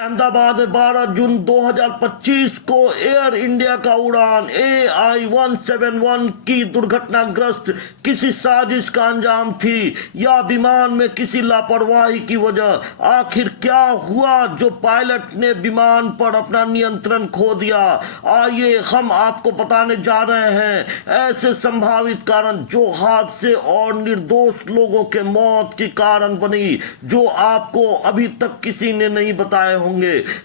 अहमदाबाद में 12 जून 2025 को air India का उड़ान AI-171 की दुर्घटनाग्रस्त किसी साजिश का अंजाम थी या विमान में किसी लापरवाही की वजह। आखिर क्या हुआ जो पायलट ने विमान पर अपना नियंत्रण खो दिया? आइए हम आपको बताने जा रहे हैं ऐसे संभावित कारण जो हादसे और निर्दोष लोगों के मौत के कारण बनी, जो आपको अभी तक किसी ने नहीं बताए होंगे।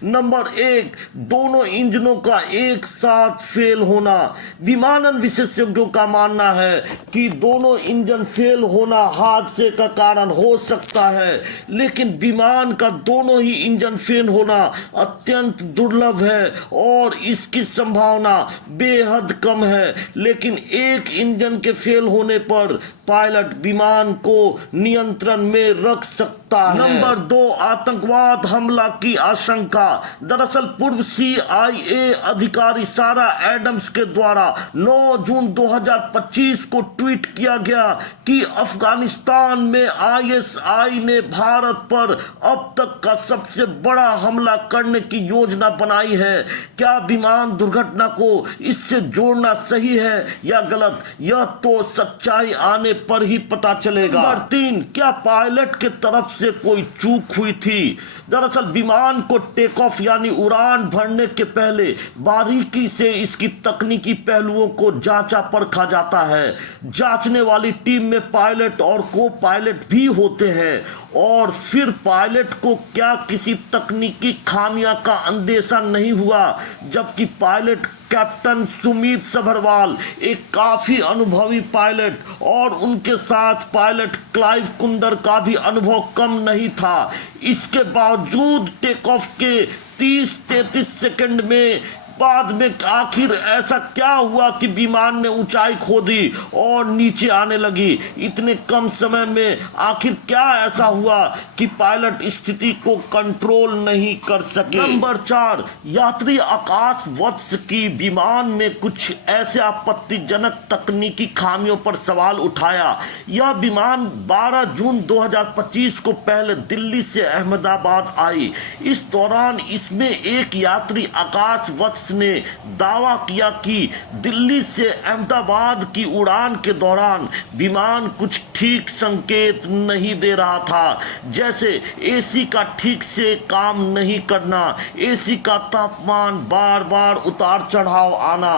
नंबर 1, दोनों इंजनों का एक साथ फेल होना। विमानन विशेषज्ञों का मानना है कि दोनों इंजन फेल होना हादसे का कारण हो सकता है, लेकिन विमान का दोनों ही इंजन फेल होना अत्यंत दुर्लभ है और इसकी संभावना बेहद कम है। लेकिन एक इंजन के फेल होने पर पायलट विमान को नियंत्रण में रख सकता है। नंबर 2, आतंकवाद हमला की आशंका। दरअसल पूर्व CIA अधिकारी सारा एडम्स के द्वारा 9 जून 2025 को ट्वीट किया गया कि अफगानिस्तान में ISI ने भारत पर अब तक का सबसे बड़ा हमला करने की योजना बनाई है। क्या विमान दुर्घटना को इससे जोड़ना सही है या गलत, यह तो सच्चाई आने पर ही पता चलेगा। नंबर 3, क्या पायलट के तरफ से कोई चूक हुई थी? दरअसल विमान को टेक ऑफ यानी उड़ान भरने के पहले बारीकी से इसकी तकनीकी पहलुओं को जांचा परखा जाता है। जांचने वाली टीम में पायलट और को पायलट भी होते हैं और फिर पायलट को क्या किसी तकनीकी खामियां का अंदेशा नहीं हुआ, जबकि पायलट कैप्टन सुमित सभरवाल एक काफी अनुभवी पायलट और उनके साथ पायलट क्लाइव कुंदर का भी अनुभव कम नहीं था। इसके बावजूद टेक ऑफ के 30-33 सेकंड में बाद में आखिर ऐसा क्या हुआ कि विमान ने ऊंचाई खो दी और नीचे आने लगी? इतने कम समय में आखिर क्या ऐसा हुआ कि पायलट स्थिति को कंट्रोल नहीं कर सके? नंबर 4, यात्री आकाश वत्स की विमान में कुछ ऐसे आपत्तिजनक तकनीकी खामियों पर सवाल उठाया। यह विमान 12 जून 2025 को पहले दिल्ली से अहमदाबाद आई। इस दौरान इसमें एक यात्री आकाश वत्स ने दावा किया कि दिल्ली से अहमदाबाद की उड़ान के दौरान विमान कुछ ठीक संकेत नहीं दे रहा था, जैसे एसी का ठीक से काम नहीं करना, एसी का तापमान बार बार उतार चढ़ाव आना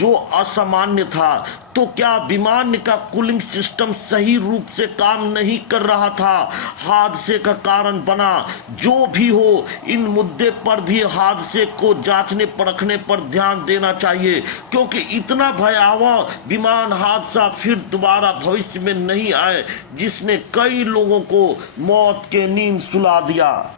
जो असामान्य था। तो क्या विमान का कूलिंग सिस्टम सही रूप से काम नहीं कर रहा था, हादसे का कारण बना? जो भी हो, इन मुद्दे पर भी हादसे को जांचने परखने पर ध्यान देना चाहिए, क्योंकि इतना भयावह विमान हादसा फिर दोबारा भविष्य में नहीं आए, जिसने कई लोगों को मौत के नींद सुला दिया।